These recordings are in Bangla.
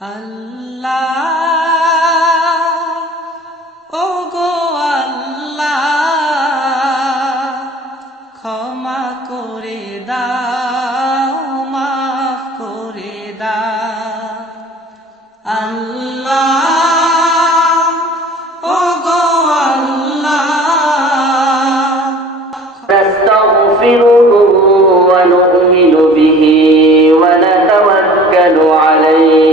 আল্লাহ ও গো আল্লাহ ক্ষমা করে দাও মাফ করে দাও আল্লাহ ও গো আল্লাহ নাস্তাগফিরুহু ওয়া নু'মিনু বিহি ওয়া নাতাওয়াক্কালু আলাইহি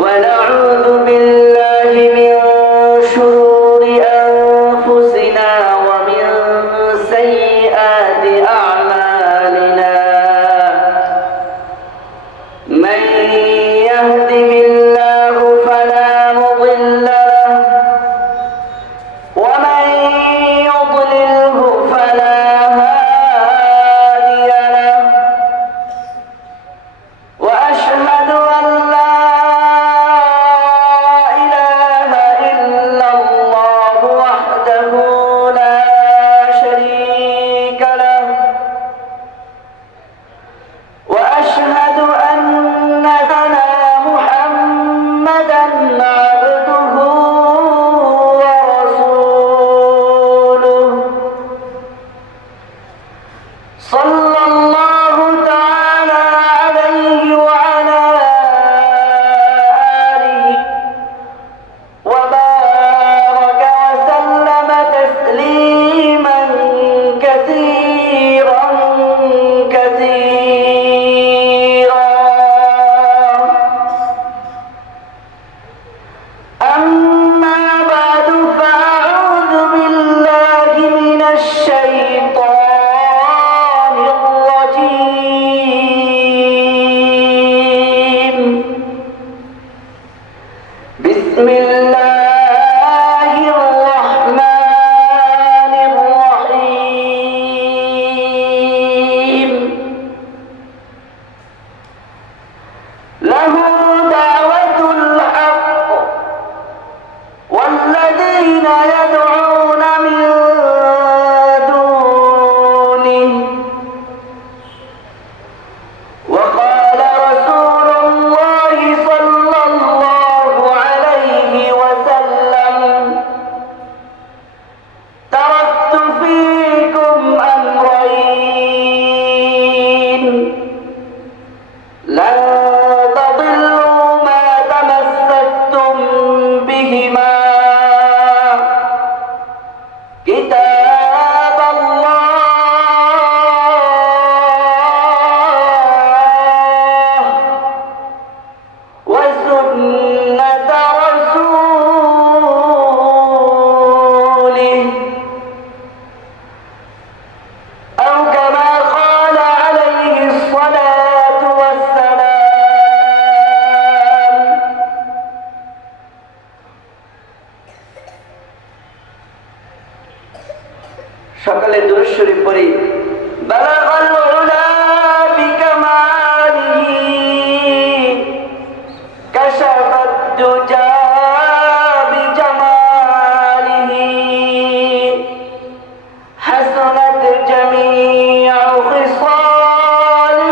ওয়া নাউযু বিল্লাহি মিন শুরুরি আনফুসিনা ওয়া মিন সাইয়্যাতি আ'মালিনা মান ইয়াহদিহিল্লাহু ফালা মুদিল্লা লাহু ওয়া মান ইউদ্লিলহু ফালা হাদিয়া লাহু ওয়া আশহাদু আন লা ইলাহা ইল্লাল্লাহু ওয়াহদাহু লা শারীকা লাহু ওয়া আশহাদু আন্না মুহাম্মাদান আবদুহু ওয়া রাসূলুহু সাল্লাল্লাহু তাআলা আলাইহি ওয়া আলা আলিহি ওয়া বারাকা ওয়া সাল্লামা তাসলিমান কাসীরান কাসীরা أما بعد فأعوذ بالله من الشيطان الرجيم بسم الله الرحمن الرحيم له دعوة الحق والذين يدعون من دونه وقال رسول الله صلى الله عليه وسلم تركت فيكم أمرين لن تضلوا ما تمسكتم بهما كتاب الله وسنة رسوله أو كما قال عليه الصلاة والسلام সকলে দুরূদ শরীফ পড়ি বালাগাল উলা বিকামালিহি কাশাফাদ দুজা বিজামালিহি হাসানাত জামিউ খিসালিহি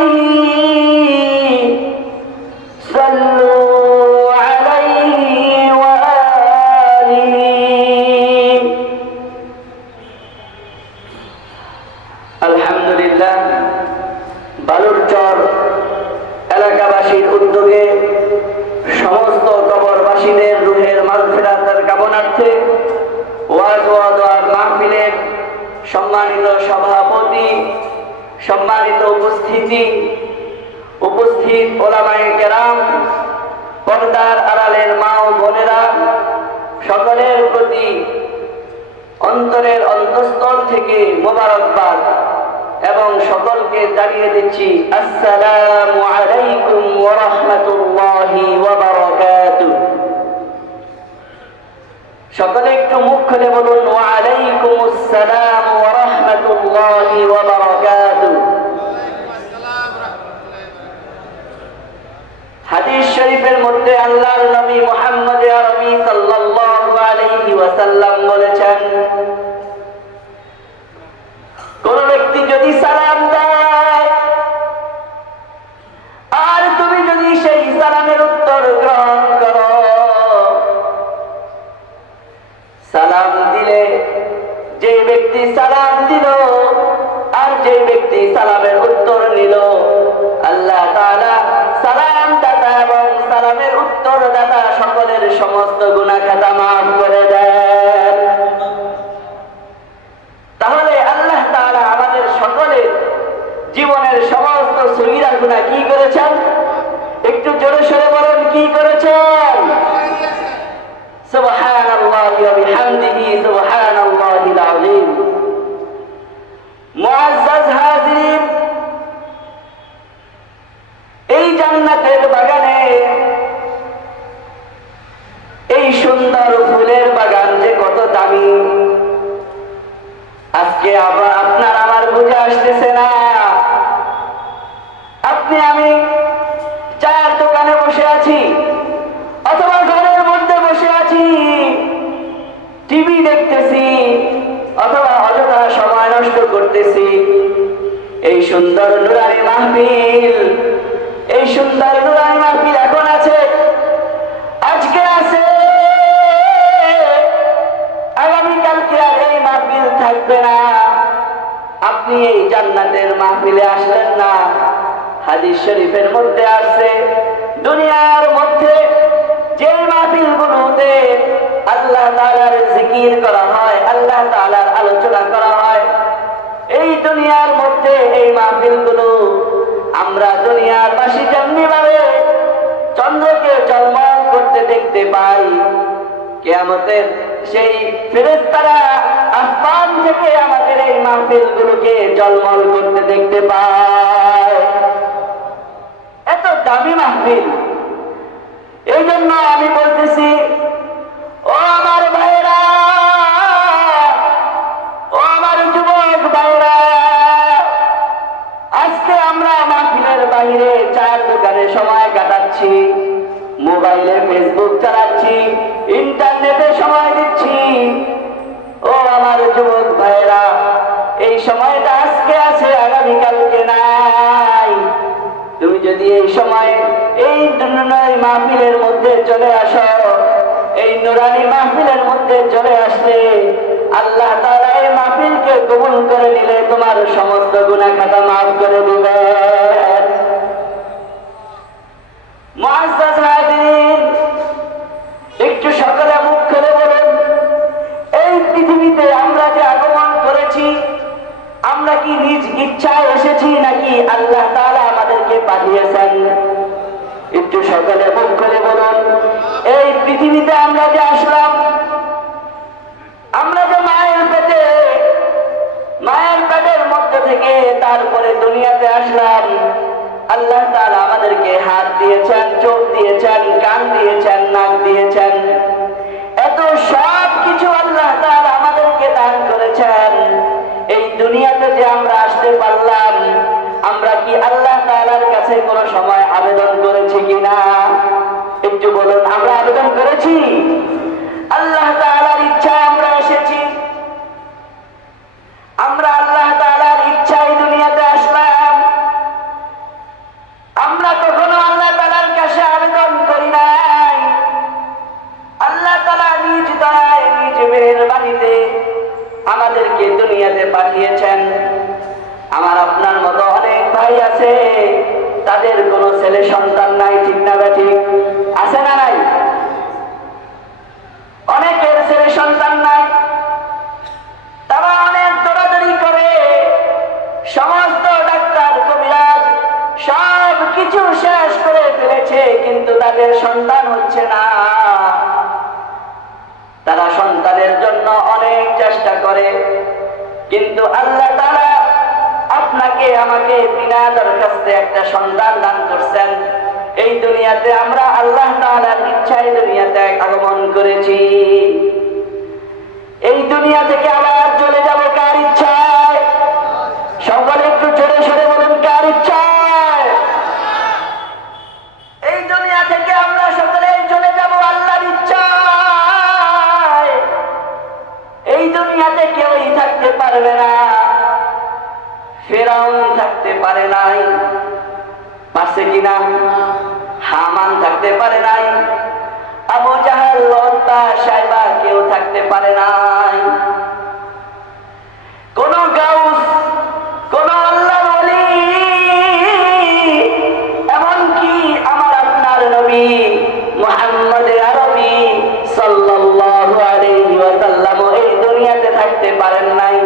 সাল্লু আলাইহি ওয়া আলিহি আলহামদুলিল্লাহ বালুরচর এলাকাবাসীর উদ্যোগে সমস্ত কবরবাসীদের রুহের মাগফিরাতের কামনার্থে ওয়াজ ও দোয়ার মাহফিলের সম্মানিত সভাপতি, সম্মানিত উপস্থিত ওলামায়ে কেরাম, পর্দার আড়ালের মা ও বোনেরা, সকলের প্রতি অন্তরের অন্তঃস্থল থেকে মোবারকবাদ এবং সকলকে জানিয়ে দিচ্ছি আসসালামু আলাইকুম ওয়া রাহমাতুল্লাহি ওয়া বারাকাতুহু। সকলে একটু মুখ খুলে বলুন ওয়া আলাইকুমুস সালাম ওয়া রাহমাতুল্লাহি ওয়া বারাকাতুহু। হাদিস শরীফের মধ্যে আল্লাহর নবী মুহাম্মদ আরবি সাল্লাল্লাহু আলাইহি ওয়াসাল্লাম বলেছেন, কোন ব্যক্তি যদি সালাম দেয় সমস্ত সগীরা গুনাহ কি করেছেন? একটু জোরে সরে বলেন, কি করেছেন? সুবহানাল্লাহি ওয়া বিহামদিহি সুবহানাল্লাহিল আযীম। মুআজ্জাজ হাজিরিন, এই জান্নাতের বাগানে এই সুন্দর ফুলের বাগান যে কত দামি, আজকে আবার আপনার আমার বুঝে আসতেছে না। আপনি আমি চায়ের দোকানে বসে আছি অথবা ঘরের মধ্যে বসে আছি, টিভি দেখতেছি অথবা অযথা সময় নষ্ট করতেছি। এই সুন্দর নুরানি মাহফিল, এই সুন্দর নুরানি মাহফিল এখন আছে, আজকে আছে, আগামীকালকে আর এই মাহফিল থাকবে না। আপনি এই জান্নাতের মাহফিলে আসলেন না। হাদিস শরীফের মধ্যে আসছে, দুনিয়ার মধ্যে যে মাহফিলগুলোতে আল্লাহ তাআলার জিকির করা হয়, আল্লাহ তাআলার আলোচনা করা হয়, এই দুনিয়ার মধ্যে এই মাহফিলগুলো আমরা দুনিয়ার বাসী যেমনি ভাবে চন্দ্রকে ঝলমল করতে দেখতে পাই, কিয়ামতের সেই ফেরেশতারা আসমান থেকে আমাদের এই মাহফিলগুলোকে ঝলমল করতে দেখতে পায়। এত দামি মাহফিল। এই জন্য আমি বলতেছি, ও আমার ভাইরা, ও আমার যুবক ভাইরা, আজকে আমরা মাহফিলের বাইরে চায়ের দোকানে সময় কাটাচ্ছি, মোবাইলে ফেসবুক চালাচ্ছি, ইন্টারনেটে সময় দিচ্ছি। ও আমার যুবক ভাইরা, এই সময়টা আজকে আছে, আগামীকালকে নাই। তুমি যদি এই সময় এই মাহফিলের মধ্যে চলে আসো, এই নুরানি মাহফিলের মধ্যে চলে আসলে আল্লাহ তাআলা এই মাহফিলকে কবুল করে নিলে তোমার সমস্ত গুনাহ খাতা মাফ করে দিবেন। মুআজ্জাজ হাজিরিন, একটু সকালে মুখ খুলে বলুন, এই পৃথিবীতে আমরা যে আগমন করেছি, আমরা কি নিজ ইচ্ছায় এসেছি নাকি আল্লাহ তাআলা আমাদেরকে পাঠিয়েছেন? একটু সকালে মুখ খুলে বলুন, এই পৃথিবীতে আমরা যে আসলাম, আমরা যে মায়ের পেটের মধ্যে থেকে তারপরে দুনিয়াতে আসলাম, আল্লাহ তাআলা আমাদেরকে হাত দিয়েছেন, চোখ দিয়েছেন, কান দিয়েছেন, নাক দিয়েছেন, এত সব কিছু আল্লাহ তাআলা আমাদেরকে দান করেছেন। এই দুনিয়াতে যে আমরা আসতে পারলাম, আমরা কি আল্লাহ তাআলার কাছে কোনো সময় আবেদন করেছি কিনা? একটু বলুন, আমরা আবেদন করেছি? আল্লাহ তাআলার ইচ্ছায় আমরা এসেছি, আমরা আল্লাহ তাআলার ইচ্ছায় দুনিয়াতে আসলাম। আমরা কখনো আল্লাহ তাআলার কাছে আবেদন করি নাই। আল্লাহ তাআলা নিজ দয়ায়, নিজ মেহেরবানিতে আমাদেরকে দুনিয়াতে পাঠিয়েছেন। আমার আপনার মতো অনেক ভাই আছে, তাদের কোনো ছেলে সন্তান নাই, ঠিক না ঠিক? আছে না নাই? অনেকের ছেলে সন্তান নাই, তারা অনেক দৌড়াদৌড়ি করে, সমস্ত ডাক্তার কবিরাজ সব কিছু শেষ করে ফেলেছে, কিন্তু তাদের সন্তান হচ্ছে না। তারা সন্তানের জন্য অনেক চেষ্টা করে, কিন্তু আল্লাহ তাআলা আপনাকে আমাকে বিনা দরখাস্তে একটা সন্তান দান করছেন। এই দুনিয়াতে আমরা আল্লাহ তাআলার ইচ্ছায় দুনিয়াতে আগমন করেছি। এই দুনিয়া থেকে আবার চলে যাব কার ইচ্ছায়? সকলে একটু জোরে সরে বলুন, কার ইচ্ছায়? এই দুনিয়া থেকে আমরা সকলেই চলে যাব আল্লাহর ইচ্ছায়। এই দুনিয়াতে কেউই থাকতে পারবে না। ফেরাউন থাকতে পারে নাই, পারছে কিনা? হামান থাকতে পারে নাই, আবু জাহেল, উতবা, শাইবা কেউ থাকতে পারে নাই। কোন গাউস, কোন আল্লাহর ওলি, এমনকি আমার আপনার নবী মুহাম্মদ আরবি সাল্লাল্লাহু আলাইহি ওয়াসাল্লাম এই দুনিয়াতে থাকতে পারেন নাই।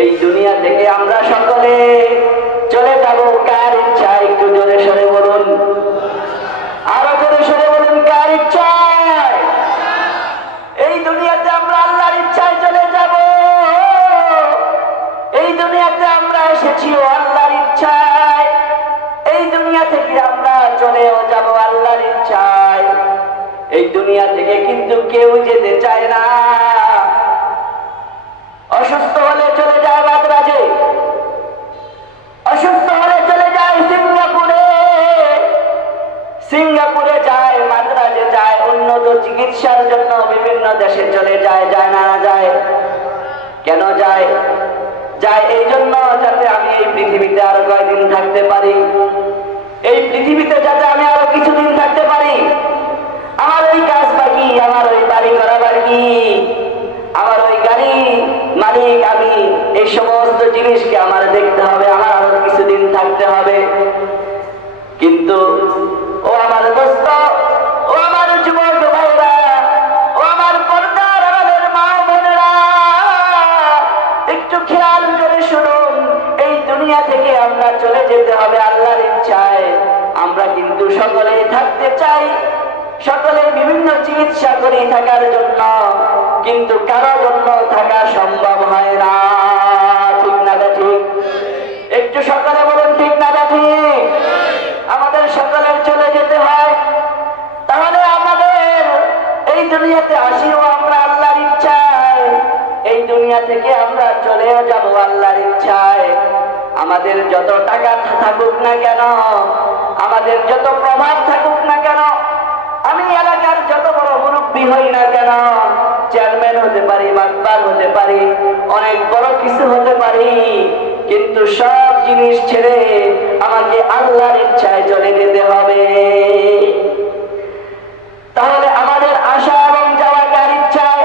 এই দুনিয়া থেকে আমরা সকলে দুনিয়া থেকে কিন্তু কেউ যেতে চায় না। অসুস্থ হলে চলে যায় মাদ্রাজে, অসুস্থ হলে চলে যায় সিঙ্গাপুরে, সিঙ্গাপুরে যায়, মাদ্রাজে যায়, উন্নত চিকিৎসার জন্য বিভিন্ন দেশে চলে যায়। যায় না যায়? কেন যায়? যায় এই জন্য যাতে আমি এই পৃথিবীতে আরো কয়েকদিন থাকতে পারি, এই পৃথিবীতে যাতে আমি আরো কিছুদিন থাকতে পারি। আমার ওই কাজ বাকি, আমার ওই বাড়ি করা বাকি, আমার ওই গাড়ি মালিক আমি, এই সমস্ত জিনিসকে আমার দেখতে হবে, আমার আরো কিছুদিন থাকতে হবে। কিন্তু ও আমার দোস্ত, ও আমার যুবক ভাইরা, ও আমার পর্দার আমাদের মা বোনেরা, একটু খেয়াল করে শুনুন, এই দুনিয়া থেকে আমরা চলে যেতে হবে আল্লাহর ইচ্ছায়। আমরা কিন্তু সকলেই থাকতে চাই, সকলে বিভিন্ন চিকিৎসা করি থাকার জন্য, কিন্তু কারো জন্য থাকা সম্ভব হয় না। ঠিক না ঠিক? একটু সকালে বলুন ঠিক না ঠিক? আমাদের সকলের চলে যেতে হয়। তাহলে আমাদের এই দুনিয়াতে আসিও আমরা আল্লাহর ইচ্ছায়, এই দুনিয়া থেকে আমরা চলেও যাব আল্লাহর ইচ্ছায়। আমাদের যত টাকা থাকুক না কেন, আমাদের যত প্রভাব থাকুক না কেন, আমি এলাকার যত বড় মুরব্বী হই না কেন, চেয়ারম্যান হতে পারি, মাতবার হতে পারি, অনেক বড় কিছু হতে পারি, কিন্তু সব জিনিস ছেড়ে আমাকে আল্লাহর ইচ্ছায় চলে যেতে হবে। তাহলে আমাদের আশা এবং যাওয়া কার ইচ্ছায়?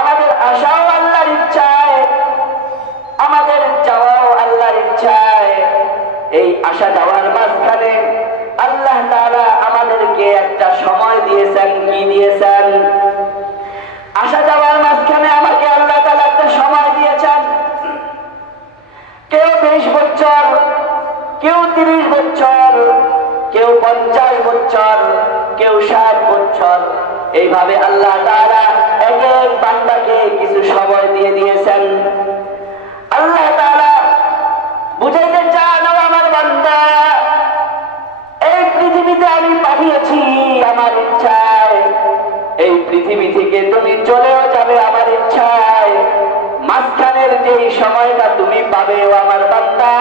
আমাদের আশাও আল্লাহর ইচ্ছায়, আমাদের যাওয়াও আল্লাহর ইচ্ছায়। এই আসা যাওয়ার মাঝখানে আল্লাহ তাআলা আমাদেরকে একটা সময় দিয়েছেন। কি দিয়েছেন? আসা যাওয়ার মাঝখানে আমাকে আল্লাহ তাআলা একটা সময় দিয়েছেন। কেউ 20 বছর, কেউ 30 বছর, কেউ 50 বছর, কেউ 60 বছর, এইভাবে আল্লাহ তাআলা এক এক বান্দাকে কিছু সময় দিয়ে দিয়েছেন। আল্লাহ তাআলা বুঝাইতে চান, আমার বান্দা, এই পৃথিবীতে আমি পাঠিয়েছি আমার ইচ্ছায়, এই পৃথিবী থেকে তুমি চলেও যাবে আমার ইচ্ছায়। মাঝখানের যেই সময়টা তুমি পাবে ও আমার বান্দা,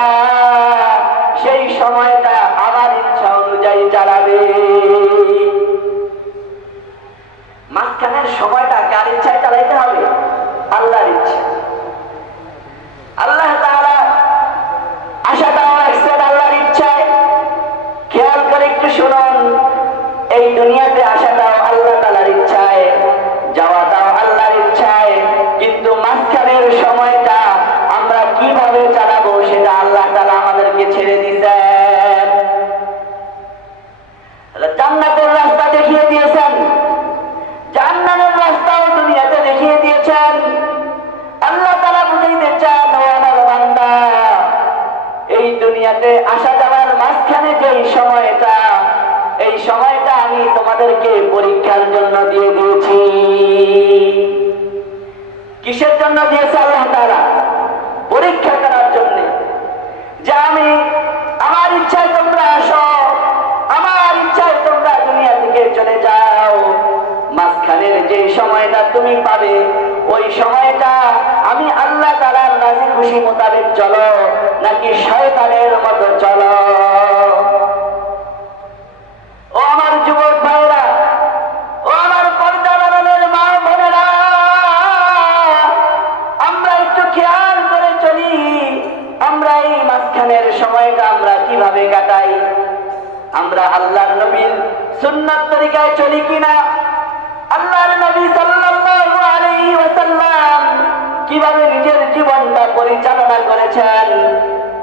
সেই সময়টা আমার ইচ্ছা অনুযায়ী চালাবে। মাঝখানের সময়টা কার ইচ্ছায় চালাইতে হবে? আল্লাহর ইচ্ছা। আল্লাহ তাআলা আশাটাও রাখছেন আল্লাহর ইচ্ছায়। খেয়াল করে একটু শুনুন, এই দুনিয়াতে আসাটাও আল্লাহ তাআলার ইচ্ছায়, যাওয়াটাও আল্লাহর ইচ্ছায়, কিন্তু মাঝখানের সময়টা আমরা কিভাবে চালাবো সেটা আল্লাহ তাআলা আমাদেরকে ছেড়ে দিয়েছেন। জান্নাতের রাস্তা দেখিয়ে দিয়েছেন, জান্নাতের রাস্তাও দুনিয়াতে দেখিয়ে দিয়েছেন। আল্লাহ তাআলা বুঝাইতে চান, ও আমার বান্দা, এই দুনিয়াতে আসা যাওয়ার মাঝখানে যেই সময়টা, এই সময়টা আমি তোমাদেরকে পরীক্ষার জন্য দিয়ে দিয়েছি। কিসের জন্য দিয়েছে আল্লাহ তাআলা? পরীক্ষা করার জন্য, যে আমি আমার ইচ্ছায় তোমরা আসো, আমার ইচ্ছায় তোমরা দুনিয়া থেকে চলে যাও। মাঝখানের যে সময়টা তুমি পাবে, ওই সময়টা আমি আল্লাহ তাআলার রাজি খুশি মোতাবেক চলো, নাকি শয়তানের মতো চলো। ও আমার যুবক ভাইরা, ও আমার পর্দার আড়ালের মা বোনেরা, আমরা একটু খেয়াল করে চলি, আমরা এই মাঝখানের সময়টা আমরা কিভাবে কাটাই। আমরা আল্লাহর নবীর সুন্নাত তরিকায় চলি কিনা? আল্লাহর নবী সাল্লাল্লাহু আলাইহি ওয়াসাল্লাম কিভাবে নিজের জীবনটা পরিচালনা করেছেন।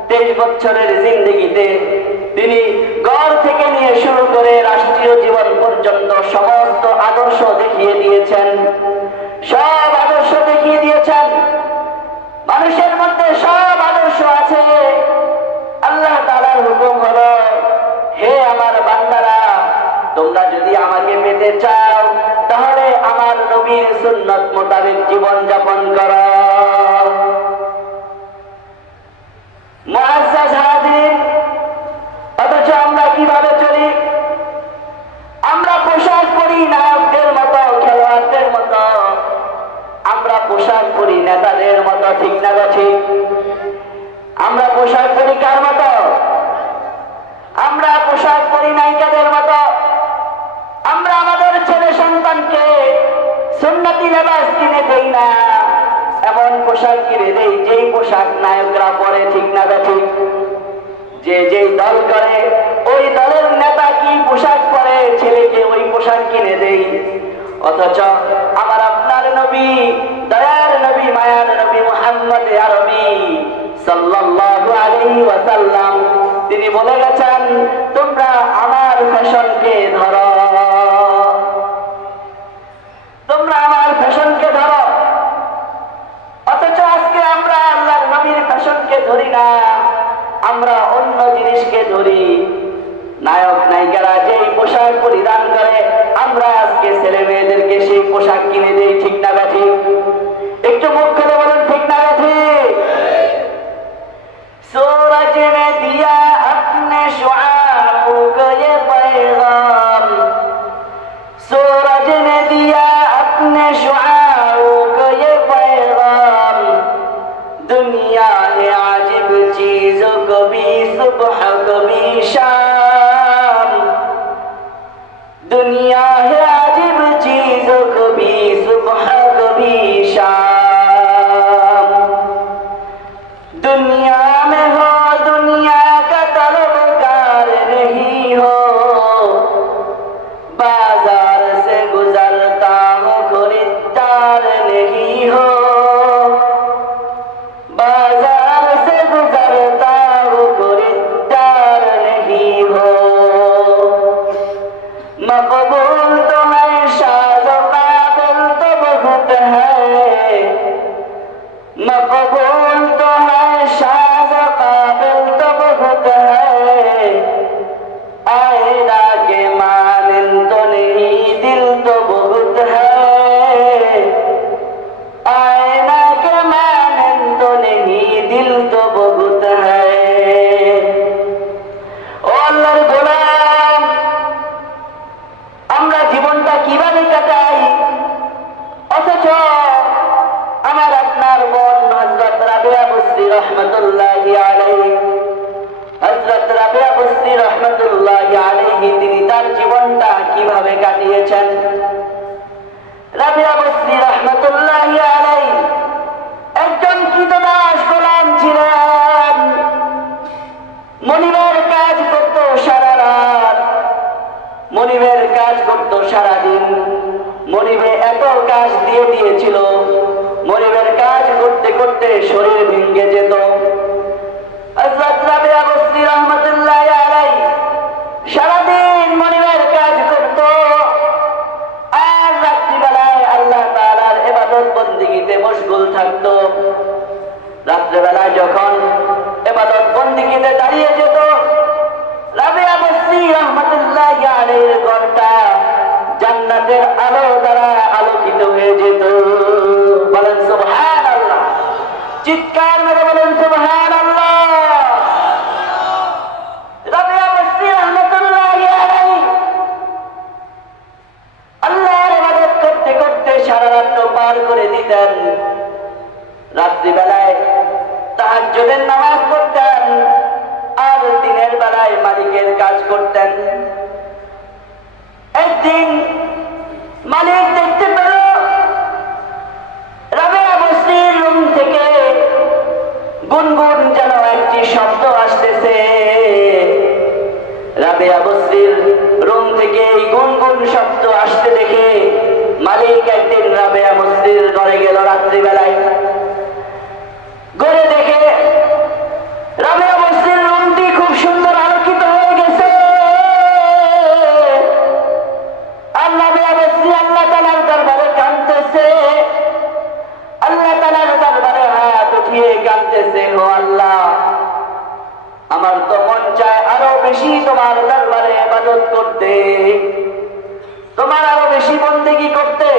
23 বছরের জিন্দেগিতে তিনি ঘর থেকে নিয়ে শুরু করে রাষ্ট্রীয় জীবন পর্যন্ত সমস্ত আদর্শ দেখিয়ে দিয়েছেন, সব আদর্শ দেখিয়ে দিয়েছেন। মানুষের মধ্যে সব আদর্শ আছে। আল্লাহ তাআলার হুকুম হলো, হে আমার বান্দারা, তোমরা যদি আমাকে পেতে চাও তাহলে আমার নবীর সুন্নাত মোতাবেক জীবন যাপন করো। মুআজ্জাজ হাজির, অথচ আমরা কিভাবে চলি? আমরা পোশাক পরি না, পোশাক নায়করা পরে, ঠিক না ঠিক? যে যেই দল করে ওই দলের নেতা কি পোশাক পরে, ছেলেকে ওই পোশাক কিনে দেই। অথচ আমার আপনার নবী, দয়ার নবী, মায়ার নবী মুহাম্মদ আরবী সাল্লাল্লাহু আলাইহি ওয়াসাল্লাম তিনি বলে গেছেন, তোমরা আমার ফ্যাশনকে ধরো, তোমরা আমার ফ্যাশনকে ধরো। অথচ আজকে আমরা আল্লাহর নবীর ফ্যাশনকে ধরি না, আমরা অন্য জিনিসকে ধরি। নায়ক নায়িকারা যেই পোশাক পরিধান করে আমরা আজকে ছেলে মেয়েদেরকে সেই পোশাক কিনে দেই, ঠিক না ঠিক? একটু মুখ খুলে বলুন, ঠিক না ঠিক? सूरज ने दिया अपने शुआओं को ये पैगाम, सूरज ने दिया अपने शुआओं को ये पैगाम, दुनिया है आजिब चीजों को भी सुबह कभी शाम, दुनिया है आजिब चीजों को भी सुबह कभी शाम, दुनिया में हो दुनिया का तलबगार नहीं हो, बाजार से गुजरता हो खरीदार नहीं हो, बाजार से गुजरता हो खरीदार नहीं हो, मकबूल तो है शाद काबिल तो बहुत है, मकबूल तो है शाद काबिल तो बहुत है, आईना के मानिंद तो नहीं दिल तो बहुत है, आईना के मानिंद तो नहीं दिल तो बहुत है। ও আল্লাহর গোলাম, আমরা জীবনটা কিভাবে কাটাই, অথচ আমার আপনার বোন হযরত রাবিয়া বুসরি রহমাতুল্লাহি আলাইহি, হযরত রাবিয়া বুসরি রহমাতুল্লাহি আলাইহি তিনি তার জীবনটা কিভাবে কাটিয়েছেন। রাবিয়া বুসরি রহমাতুল্লাহি আলাইহি একজন কৃতদাস গোলাম ছিলেন, মনিবের কাজ করত সারা রাত, মনিবের কাজ করত সারা দিন, মনিবে এত কাজ দিয়ে দিয়েছিল, মনিবের কাজ করতে করতে শরীর ভেঙে যেত। হযরত রাবিয়া বুসরি রাহমাতুল্লাহি আলাইহি সারাদিন মনিবের কাজ করত আর রাত্রিবেলায় আল্লাহ তাআলার ইবাদত বন্দেগীতে মশগুল থাকত। রাত্রিবেলায় যখন ইবাদত বন্দেগীতে দাঁড়িয়ে যেত, রাবিয়া বুসরি রাহমাতুল্লাহি আলাইহির ঘরটা জান্নাতের আলো দ্বারা আলোকিত হয়ে যেত। বলেন সুবহানাল্লাহ, চিৎকার মেরে বলেন সুবহানাল্লাহ। রাবিয়া বুসরি রাহমাতুল্লাহি আলাইহি আল্লাহর ইবাদত করতে করতে সারা রাত পার করে দিতেন। রাত্রিবেলায় তাহাজ্জুদের নামাজ পড়তেন আর দিনের বেলায় মালিকের কাজ করতেন। একদিন মালিক দেখতে পেল রাবিয়া বুসরির রুম থেকে গুনগুন যেন একটি শব্দ আসতেছে। রাবিয়া বুসরির রুম থেকে এই গুনগুন শব্দ আসতে দেখে মালিক একদিন রাবিয়া বুসরির ঘরে গেল রাত্রিবেলায়। ঘরে দেখে রাবিয়া বুসরির রুমটি খুব সুন্দর আলোকিত হয়ে গেছে। আল্লাহ তাআলার দরবারে কাঁদতেছে, আল্লাহ তাআলার দরবারে হাত উঠিয়ে কাঁদতেছে, ও আল্লাহ, আমার তো মন চায় আরো বেশি তোমার দরবারে ইবাদত করতে, তোমার আরো বেশি বন্দেগী করতে,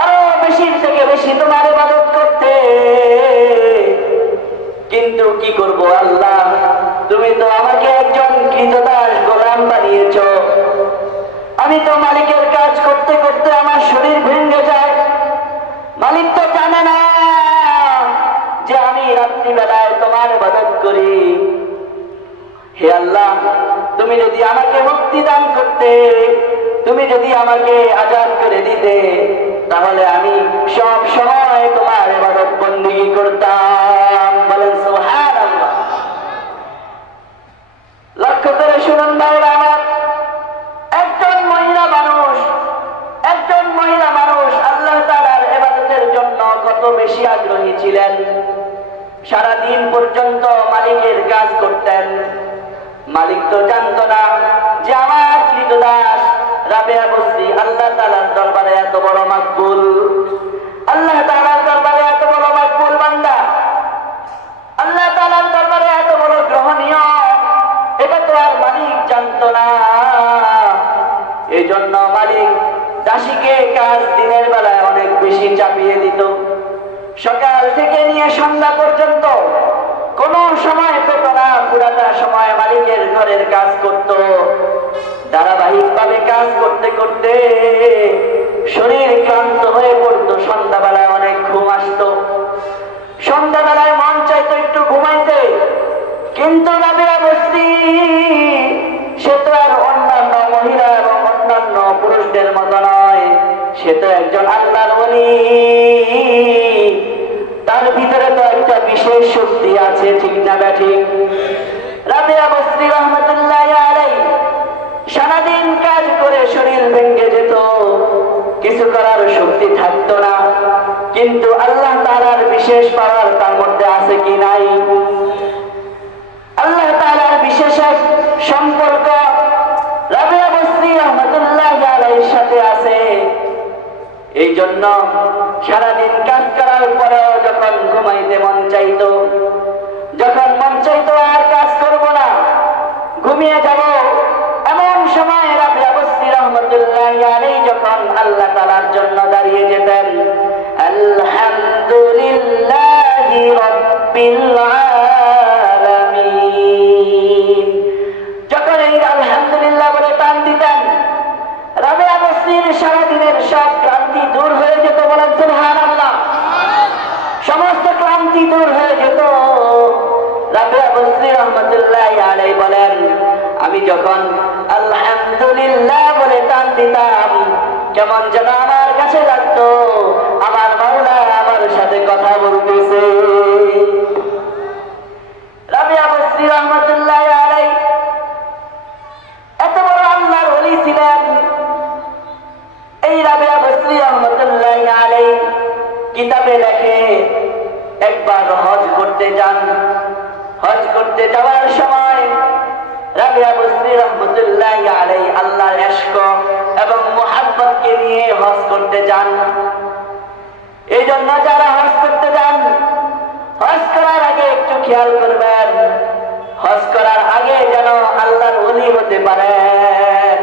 আরো বেশি থেকে বেশি তোমার ইবাদত করতে, কিন্তু কি করব আল্লাহ, তুমি তো আমাকে একজন কৃতদাস গোলাম বানিয়েছো। আমি তো মালিকের কাজ করতে করতে আমার শরীর ভেঙে যায়। মালিক তো জানে না যে আমি রাত্রিবেলায় তোমার ইবাদত করি। হে আল্লাহ, তুমি যদি আমাকে মুক্তি দান করতে, তুমি যদি আমাকে আজাদ করে দিতে, তাহলে আমি সব সময় তোমার ইবাদত বন্দেগী করতাম। মালিক তো জানতো না যে আমার কৃতদাস রাবেয়া বসরি আল্লাহ তাআলার দরবারে এত বড় মাকবুল, আল্লাহ তাআলার দরবারে এত বড় মাকবুল বান্দা, আল্লাহ তাআলার দরবারে এত বড় গ্রহণীয়, এটা তো আর মালিক জানতো না। এই জন্য মালিক দাসীকে কাজ দিনের বেলায় অনেক বেশি চাপিয়ে দিত। সকাল থেকে নিয়ে সন্ধ্যা পর্যন্ত কোন সময় পেত না, পুরাটা সময় মালিকের ঘরের কাজ করত। ধারাবাহিক ভাবে কাজ করতে করতে শরীর ক্লান্ত হয়ে পড়তো। সন্ধ্যাবেলায় অনেক ঘুম আসতো, সন্ধ্যাবেলায় মন চাইতো একটু ঘুমাইতে, কিন্তু রাবেয়া বসরি সে তো আর অন্যান্য মহিলা এবং অন্যান্য পুরুষদের মতো নয়, সে তো একজন আল্লাহর ওলি। তার ভিতরে তো একটা বিশেষ শক্তি আছে, ঠিক না ঠিক? রাবেয়া বসরি রহমতুল্লাহ আলাইহি সারাদিন কাজ করে শরীর ভেঙে যেত, কিছু করার শক্তি থাকতো না, কিন্তু আল্লাহ তাআলার বিশেষ পাওয়ার তার মধ্যে আছে কি নাই? আল্লাহ তাআলার বিশেষ এক সম্পর্ক রাবেয়া বসরি রহমতুল্লাহ আলাইহির সাথে আছে। এই জন্য সারাদিন কাজ করার পরেও যখন ঘুমাইতে মন চাইতো, যখন মন চাইতো আর কাজ করব না, ঘুমিয়ে যাব, এমন সময় রাবেয়া বসরি রহমতুল্লাহ আলাইহি যখন আল্লাহ তাআলার জন্য দাঁড়িয়ে যেতেন, আলহামদুলিল্লাহি রাব্বিল আলামিন, যখন এই আলহামদুলিল্লাহ বলে টান দিতেন, রাবেয়া বসরির সারাদিনের সব ক্লান্তি দূর হয়ে যেত। বলেন সুবহানাল্লাহ। সমস্ত ক্লান্তি দূর হয়ে যেত। রাবেয়া বসরি রহমতুল্লাহ আলাইহি বলেন, আমি যখন আলহামদুলিল্লাহ বলে টান দিতাম, কেমন যেন আমার কাছে লাগতো আমার মাওলা আমার সাথে কথা বলতেছে। রাবেয়া বসরি রহমতুল্লাহ আলাইহি এত বড় আল্লাহর ওলি ছিলেন। এই রাবেয়া বসরি রহমতুল্লাহ আলাইহি কিতাবে লেখে, একবার হজ করতে যান, হজ করতে যাওয়ার সময় রাবেয়া বসরি রহমতুল্লাহ আলাইহি আল্লাহর ইশক এবং মুহাব্বতকে নিয়ে হজ করতে যান। এই জন্য যারা হজ করতে যান, হজ করার আগে একটু খেয়াল করবেন, হজ করার আগে যেন আল্লাহর ওলি হতে পারেন।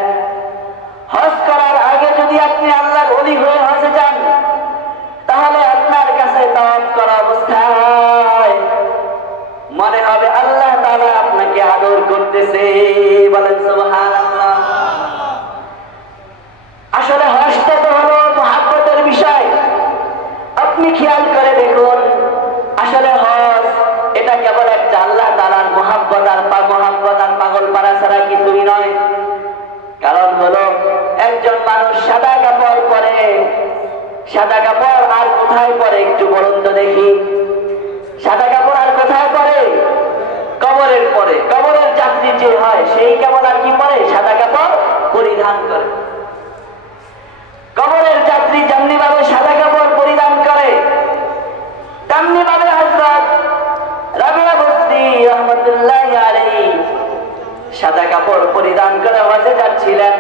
হজ করার আগে যদি আপনি আল্লাহর ওলি হয়ে হজে যান, তাহলে আপনার কাছে তাওয়াফ করা অবস্থায় মনে হবে আল্লাহ তাআলা আপনাকে আদর করতেছে। বলেন সুবহানাল্লাহ। আসলে হজটা তো হলো মুহাব্বতের বিষয়। আপনি খেয়াল করে দেখুন, আসলে হজ এটা কেবল একটা আল্লাহ তাআলার মুহাব্বত আর পাগল পারা ছাড়া কিছুই নয়। কারণ হলো একজন মানুষ সাদা কাপড় পরে, সাদা কাপড় আর কোথায় পরে একটু বলুন তো দেখি? সাদা কাপড় আর কোথায় পরে? কবরের পরে। কবরের যাত্রী যে হয় সেই কেবল আর কি পরে? সাদা কাপড় পরিধান করে। কবরের যাত্রী যেমনি ভাবে সাদা কাপড় পরিধান করে, তেমনি ভাবে হযরত রাবেয়া বসরি রহমতুল্লাহ আলাইহি সাদা কাপড় পরিধান করে হজে যাচ্ছিলেন।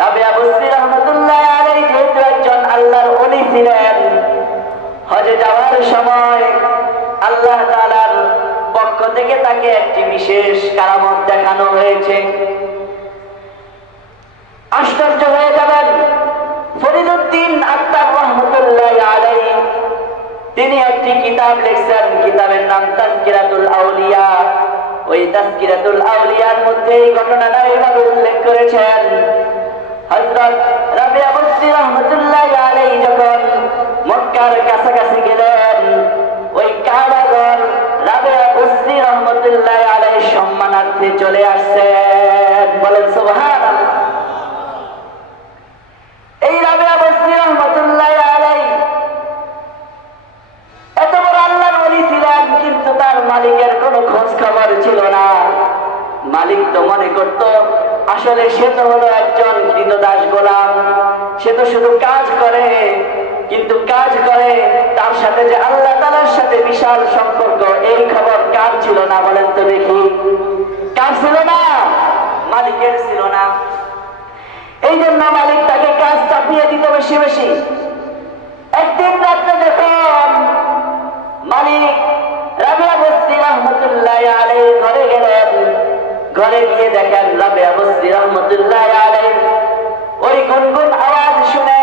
রাবেয়া বসরি রহমতুল্লাহ আলাইহি যেহেতু একজন আল্লাহর ওলি ছিলেন, হজে যাওয়ার সময় আল্লাহ তাআলার পক্ষ থেকে তাকে একটি বিশেষ কারামত দেখানো হয়েছে। আশ্চর্য হয়ে যাবেন, ফরিদউদ্দিন আক্তার রহমতুল্লাহ আলাইহি তিনি একটি কিতাব লিখছেন, কিতাবের নাম তাযকিরাতুল আউলিয়া। ওই তাযকিরাতুল আউলিয়ার মধ্যে এই ঘটনাটা এইভাবে উল্লেখ করেছেন, হযরত রাবেয়া বসরি রহমতুল্লাহ আলাইহি যখন মক্কার কাছাকাছি গেলেন, ওই কাবাগর রাবেয়া বসরি রহমতুল্লাহ আলাইহি সম্মানার্থে চলে আসছেন। বলেন সুবহানাল্লাহ। এই রাবেয়া বসরি রহমতুল্লাহ আলাইহি এত বড় আল্লাহর ওলি ছিলেন, কিন্তু তার মালিকের কোনো খোঁজ খবর ছিল না। মালিক তো মনে করত আসলে সে তো হলো একজন কৃতদাস গোলাম, সে তো শুধু কাজ করে, কিন্তু কাজ করে তার সাথে যে আল্লাহ তাআলার সাথে বিশাল সম্পর্ক, এই খবর কার ছিল না? বলেন তো দেখি, কার দিত বেশি বেশি। একদিন রাত্রে যখন মালিক রাবিয়া বস্তি রহমতুল্লাহ আলাইহির ঘরে গেলেন, ঘরে গিয়ে দেখেন রাবিয়া বস্তি রহমতুল্লাহ আলাইহির ওই গুনগুন আওয়াজ শুনে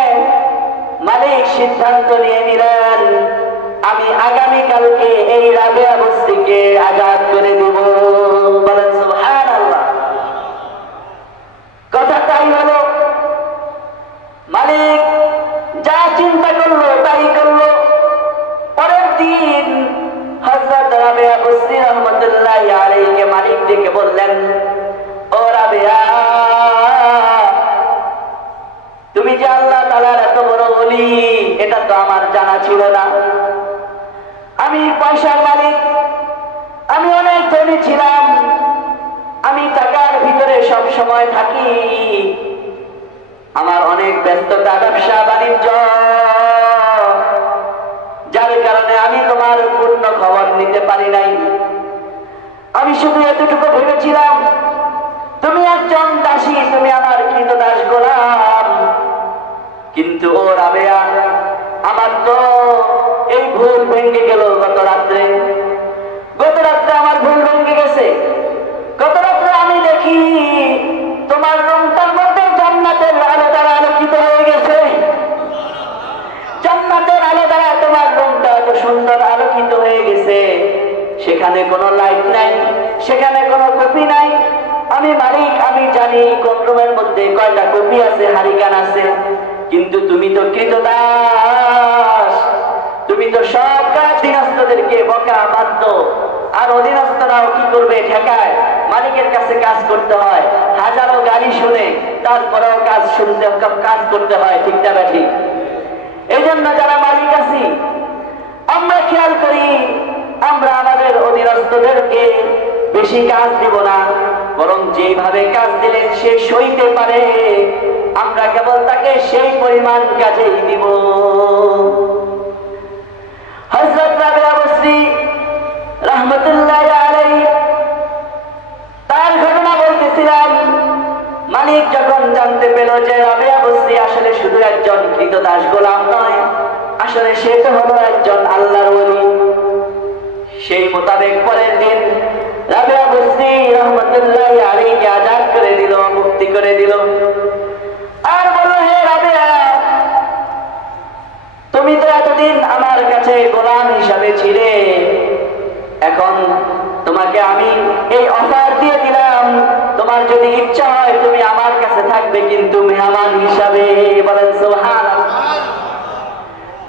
মালিক সিদ্ধান্ত নিয়ে নিলেন, আমি আগামীকালকে এই রাবিয়া বস্তিকে আজাদ করে দেব। বলেন সুবহানাল্লাহ। কথা তাই হলো। মালিক যা চিন্তা করলো তাই করলো। পরের দিন হযরত রাবিয়া বস্তি রহমতুল্লাহ আলাইহিকে মালিক ডেকে বললেন, ও রাবিয়া, তুমি যে আল্লাহ তাআলার এত বড় ওলি, এটা তো আমার জানা ছিল না। আমি পয়সার মালিক, আমি অনেক ধনী ছিলাম, আমি টাকার ভিতরে সব সময় থাকি, আমার অনেক ব্যস্ততা, ব্যবসা বাণিজ্য, যার কারণে আমি তোমার পূর্ণ খবর নিতে পারি নাই। আমি শুধু এতটুকু ভেবেছিলাম তুমি একজন দাসী, তুমি আমার কৃতদাস গোলাম। কিন্তু ও রাবেয়া, আমার তো এই ভুল ভেঙে গেল গত রাত্রে। গত রাত্রে আমার ভুল ভেঙে গেছে। গত রাত্রে আমি দেখি তোমার রুমটার মধ্যে জান্নাতের আলো দ্বারা আলোকিত হয়ে গেছে। জান্নাতের আলো দ্বারা তোমার রুমটা এত সুন্দর আলোকিত হয়ে গেছে। সেখানে কোনো লাইট নাই, সেখানে কোনো কপি নাই। আমি মালিক, আমি জানি কোন রুমের মধ্যে কয়টা কপি আছে, হারিকান আছে, কিন্তু তুমি তো কৃতদাস, তুমি তো সব অধীনস্থদেরকে বকা বাধ্য। আর অধীনস্থরাও কি করবে, ঠেকায়। মালিকের কাছে কাজ করতে হয়, হাজারো গালি শুনে তারপরেও কাজ শুনতে, কাজ করতে হয়, ঠিক না ঠিক? এই জন্য যারা মালিক আছি আমরা খেয়াল করি, আমরা আমাদের অধীনস্থদেরকে বেশি কাজ দিব না, বরং যেভাবে কাজ দিলে সে সইতে পারে আমরা কেবল তাকে সেই পরিমাণ কাজেই দিব। হযরত রাবিয়া বস্তি রহমতুল্লাহ আলাইহি তার ঘটনা বলতেছিলাম। মালিক যখন জানতে পেল যে রাবিয়া বস্তি আসলে শুধু একজন কৃতদাস গোলাম নয়, আসলে সে তো হলো একজন আল্লাহর ওলি, সেই মোতাবেক পরের দিন রাবিয়া বস্তি রহমতুল্লাহ আলাইহিকে আজাদ করে দিল, মুক্তি করে দিল। আর বলল, হে রাবিয়া, তুমি তো এতদিন আমার কাছে গোলাম হিসাবে ছিলে, এখন তোমাকে আমি এই অফার দিয়ে দিলাম, তোমার যদি ইচ্ছা হয় তুমি আমার কাছে থাকবে, কিন্তু মেহমান হিসাবে। বলেন সুবহানাল্লাহ।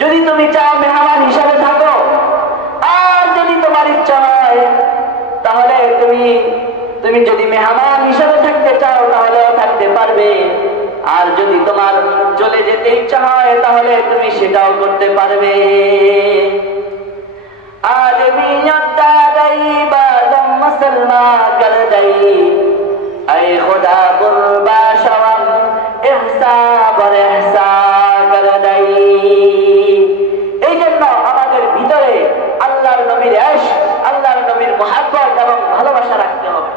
যদি তুমি চাও মেহমান হিসাবে থাকো, আর যদি তোমার ইচ্ছা হয় তাহলে তুমি যদি মেহমান হিসাবে থাকতে চাও তাহলেও থাকতে পারবে, আর যদি তোমার চলে যেতে ইচ্ছা হয় তাহলে তুমি সেটাও করতে পারবে। आदमियत दाई बादम मुसलमा कर दई ऐ खुदा कुर्बा शवम इहसा बर इहसा कर दई। এই জন্য আমাদের ভিতরে আল্লাহর নবীর ইশক, আল্লাহর নবীর মুহাব্বত এবং ভালোবাসা রাখতে হবে।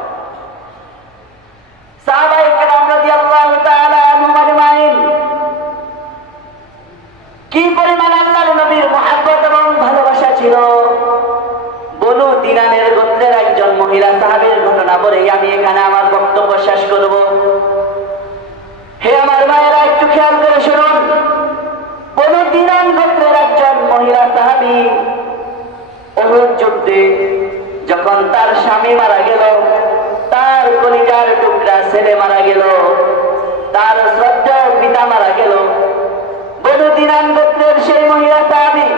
সাহাবায়ে কেরাম রাদিয়াল্লাহু তাআলা আনহুম আজমাইন কি পরিমাণ আল্লাহর নবীর মুহাব্বত এবং ভালোবাসা ছিল। বনু দিনানের গোত্রের একজন মহিলা সাহাবীর ঘটনা বলে আমি এখানে আমার বক্তব্য শেষ করব। হে আমার ভাইয়েরা, একটু খেয়াল করে শুনুন। বনু দিনান গোত্রের একজন মহিলা সাহাবী উহুদ যুদ্ধে যখন তার স্বামী মারা গেল, তার কলিজার টুকরা ছেলে মারা গেল, তার শ্রদ্ধেয় পিতা মারা গেল, বনু দিনান গোত্রের সেই মহিলা সাহাবী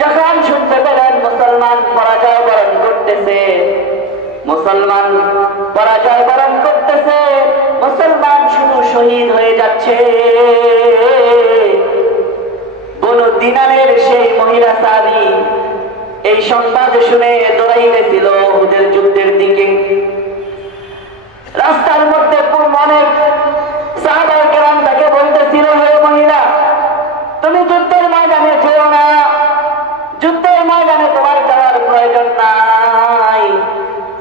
যখন শুনতে পেলেন মুসলমান পরাজয় বরণ করতেছে, মুসলমান পরাজয় বরণ করতেছে, মুসলমান শুধু শহীদ হয়ে যাচ্ছে, বনু দিনানের সেই মহিলা সাহাবী এই সংবাদ শুনে দৌড়াইতেছিল উহুদের যুদ্ধের দিকে। রাস্তার মধ্যে অনেক সাহাবায়ে কেরাম তাকে বলতেছিল, হে মহিলা, তুমি যুদ্ধের ময়দানে যেও না, যুদ্ধের ময়দানে তোমার যাওয়ার প্রয়োজন নাই,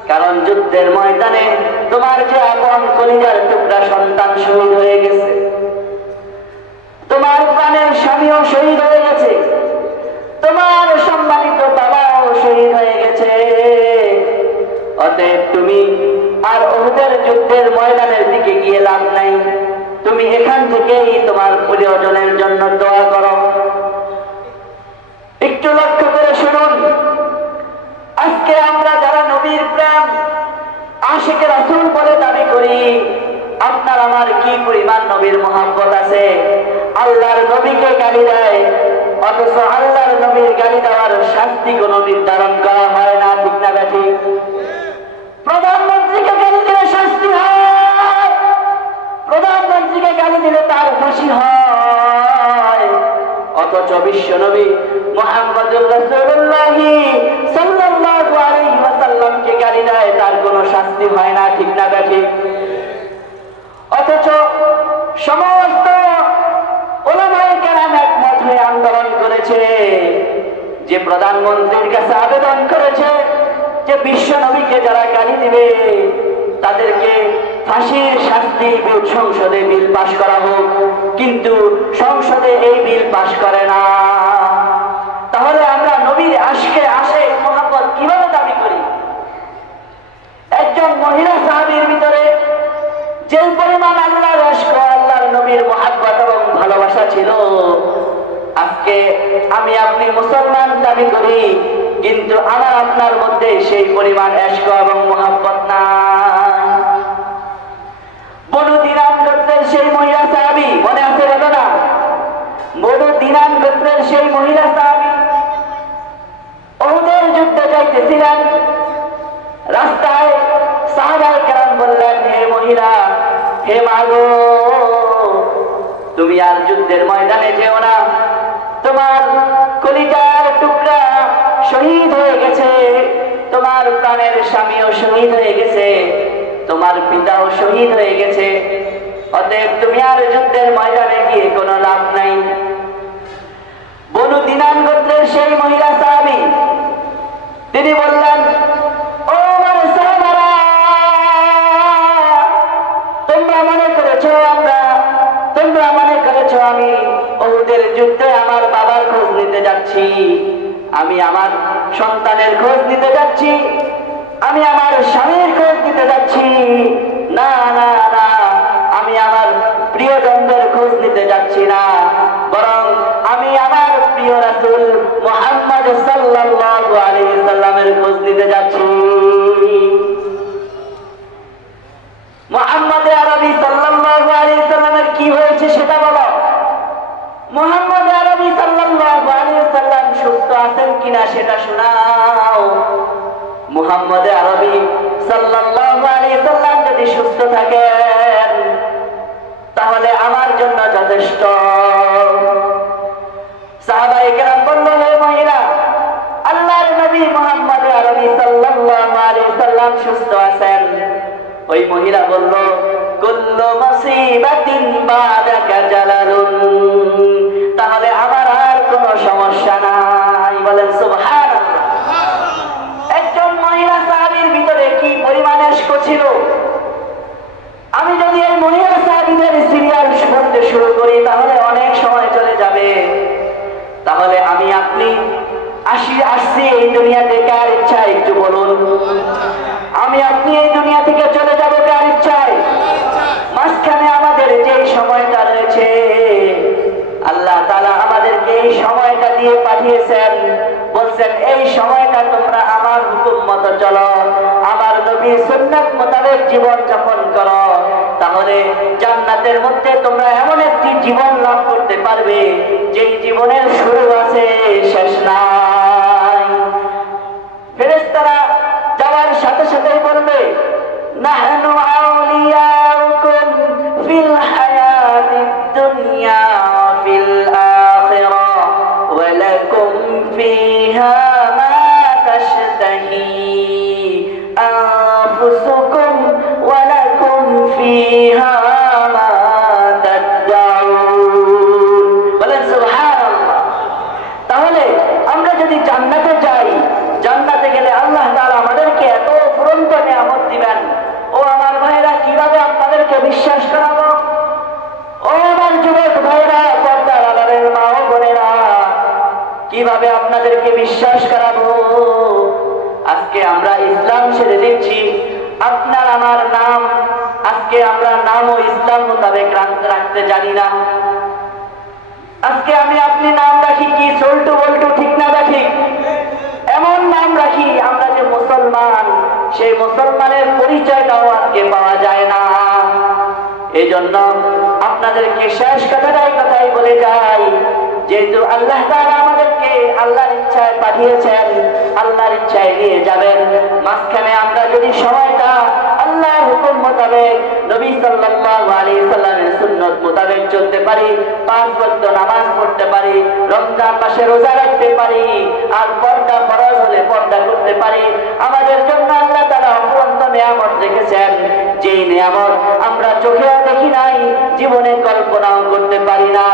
কারণ যুদ্ধের ময়দানে তোমার যে আপন কলিজার টুকরা সন্তান শহীদ হয়ে গেছে। শহীদ হয়ে গেছে, তোমার সম্মানিত বাবাও শহীদ হয়ে গেছে। অতএব তুমি আর উহুদের যুদ্ধের ময়দানের দিকে গিয়ে লাভ নাই, তুমি এখান থেকেই তোমার প্রিয়জনের জন্য দোয়া করো। একটু লক্ষ্য করে শুনুন, আজকে আমরা যারা নবীর প্রেম আশিক রাসূল বলে দাবি করি, আপনার আমার কি পরিমাণ নবীর মহব্বত আছে। আল্লাহর নবীকে গালি দেয়, অথচ আল্লাহর নবীর গালি দেওয়ার শাস্তি কোনো নির্ধারণ করা হয় না, ঠিক না ঠিক? প্রধানমন্ত্রীকে গালি দিলে শাস্তি হয়, প্রধানমন্ত্রীকে গালি দিলে তার ফাঁসি হয়, অথচ বিশ্ব নবী মুহাম্মদুর রাসূলুল্লাহ সাল্লাল্লাহু আলাইহি ওয়াসাল্লামকে গালি দেয়, তার কোনো শাস্তি হয় না, ঠিক না ঠিক? অথচ সমস্ত উলামায়ে কেরাম একমত হয়ে আন্দোলন করেছে, যে প্রধানমন্ত্রীর কাছে আবেদন করেছে যে বিশ্ব নবীকে যারা গালি দিবে তাদেরকে ফাঁসির শাস্তি সংসদে বিল পাশ করা হোক, কিন্তু সংসদে এই বিল পাশ করে না। তাহলে আমরা নবীর আশকে মহব্বত কিভাবে দাবি করি? একজন মহিলা সাহাবীর ভিতরে যে পরিমাণ আল্লাহর আশক, আল্লাহর নবীর মহব্বত এবং ভালোবাসা ছিল, আজকে আমি আপনি মুসলমান দাবি করি, কিন্তু আমার আপনার মধ্যে সেই পরিমাণ আশক এবং মহব্বত নাই। বনু দিনান গোত্রের সেই মহিলা সাহাবী, মনে আছে বলো না? বনু দিনান গোত্রের সেই মহিলা সাহাবী উহুদের যুদ্ধে যাইতেছিলেন, রাস্তায় সাহাবায়ে কেরাম বললেন, হে মহিলা, হে মাগো, তুমি আর যুদ্ধের ময়দানে যেও না, তোমার কলিজার টুকরা শহীদ হয়ে গেছে, তোমার প্রাণের স্বামীও শহীদ হয়ে গেছে, তোমার পিতাও শহীদ হয়ে গেছে, অতএব তুমি আর যুদ্ধের ময়দানে গিয়ে কোনো লাভ নাই। বনু দিনান গোত্রের সেই মহিলা সাহাবী তিনি বললেন, ও আমার সাহাবারা, তোমরা মনে করেছো আমি উহুদের যুদ্ধে আমার বাবার খোঁজ নিতে যাচ্ছি, আমি আমার সন্তানের খোঁজ নিতে যাচ্ছি, আমি আমার স্বামীর খোঁজ নিতে যাচ্ছি। না না না, আমি আমার প্রিয়জনদের খোঁজ নিতে যাচ্ছি না, বরং আমি আমার প্রিয় রাসূল মুহাম্মদ সাল্লাল্লাহু আলাইহি সাল্লামের খোঁজ নিতে যাচ্ছি। মুহাম্মদ আরবি সাল্লাল্লাহু আলাইহি সাল্লামের কি হয়েছে সেটা বলো। মুহাম্মদ আরবি সাল্লাল্লাহু আলাইহি সাল্লাম সুস্থ আছেন কিনা সেটা শোনাও। মুহাম্মদ আরবি সাল্লাল্লাহু আলাইহি সাল্লাম যদি সুস্থ থাকেন তাহলে আমার জন্য যথেষ্ট। সাহাবায়ে কেরাম বলল, হে মহিলা, আল্লাহর নবী মুহাম্মদ আরবি সাল্লাল্লাহু আলাইহি সাল্লাম সুস্থ আছেন। ওই মহিলা বলল, কুল্লু মুসিবাতিন বাদাকা জালালুন, তাহলে আমার আর কোনো সমস্যা নাই। বলেন সুবহানাল্লাহ। একজন মহিলা সাহাবীর ভিতরে কি পরিমাণ ইশক ছিল! আমি যদি এই মহিলা সাহাবীদের সিরিয়াল শুনতে শুরু করি তাহলে অনেক সময় চলে যাবে। তাহলে আমি আপনি আসছি এই দুনিয়াতে কার ইচ্ছায় একটু বলুন? আমি আপনি এই দুনিয়া থেকে চলে যাব কার ইচ্ছায়? মাঝখানে আমাদের যে সময়টা রয়েছে, আল্লাহ তাআলা আমাদেরকে এই সময়টা দিয়ে পাঠিয়েছেন, বলছেন এই সময়টা তোমরা আমার হুকুম মতো চলো, আমার নবীর সুন্নাত মোতাবেক জীবন যাপন করো, তাহলে জান্নাতের মধ্যে তোমরা এমন একটি জীবন লাভ করতে পারবে যেই জীবনের শুরু আছে, শেষ নাই। ফেরেশতারা যাওয়ার সাথে সাথেই বলবে, নাহনু আউলিয়াউকুম ফিল হায়াতিদ দুনিয়া ফিল আখিরাহ ওয়া লাকুম ফিহা মা তাশতাহি আনফুসুকুম ওয়া লাকুম ফিহা মা তাদউন। বলেন সুবহানাল্লাহ। তাহলে আমরা যদি জান্নাতে যাই, জান্নাতে গেলে আল্লাহ তাআলা আমাদেরকে এত অফুরন্ত নিয়ামত দিবেন। ও আমার ভাইরা, কিভাবে আপনাদেরকে বিশ্বাস করাবো? ও আমার যুবক ভাইরা, পর্দার আড়ালের মা ও বোনেরা, ভাবে আপনাদেরকে বিশ্বাস করাবো। আজকে আমরা ইসলাম ছেড়ে দিচ্ছি, আপনার আমার নাম আজকে আমরা নামও ইসলাম মোতাবেক রাখতে জানি না। আজকে আমি আপনি নাম রাখি কি সল্টু বল্টু, ঠিক না ঠিক? এমন নাম রাখি আমরা যে মুসলমান, সেই মুসলমানের পরিচয়টাও আজকে পাওয়া যায় না। এই জন্য আপনাদেরকে শেষ কথাই বলে যাই, যেহেতু আল্লাহ তাআলা আমাদেরকে আল্লাহর ইচ্ছায় পাঠিয়েছেন, আল্লাহর ইচ্ছায় নিয়ে যাবেন, মাঝখানে আমরা যদি সময়টা আল্লাহর হুকুম মোতাবেক, নবী সাল্লাল্লাহু আলাইহি সাল্লামের সুন্নাত মোতাবেক চলতে পারি, 5 ওয়াক্ত নামাজ পড়তে পারি, রমজান মাসে রোজা রাখতে পারি, আর পর্দা ফরজ হলে পর্দা করতে পারি, আমাদের জন্য আল্লাহ তাআলা অফুরন্ত নিয়ামত রেখেছেন, যেই নিয়ামত আমরা চোখেও দেখি নাই, জীবনে কল্পনাও করতে পারি না।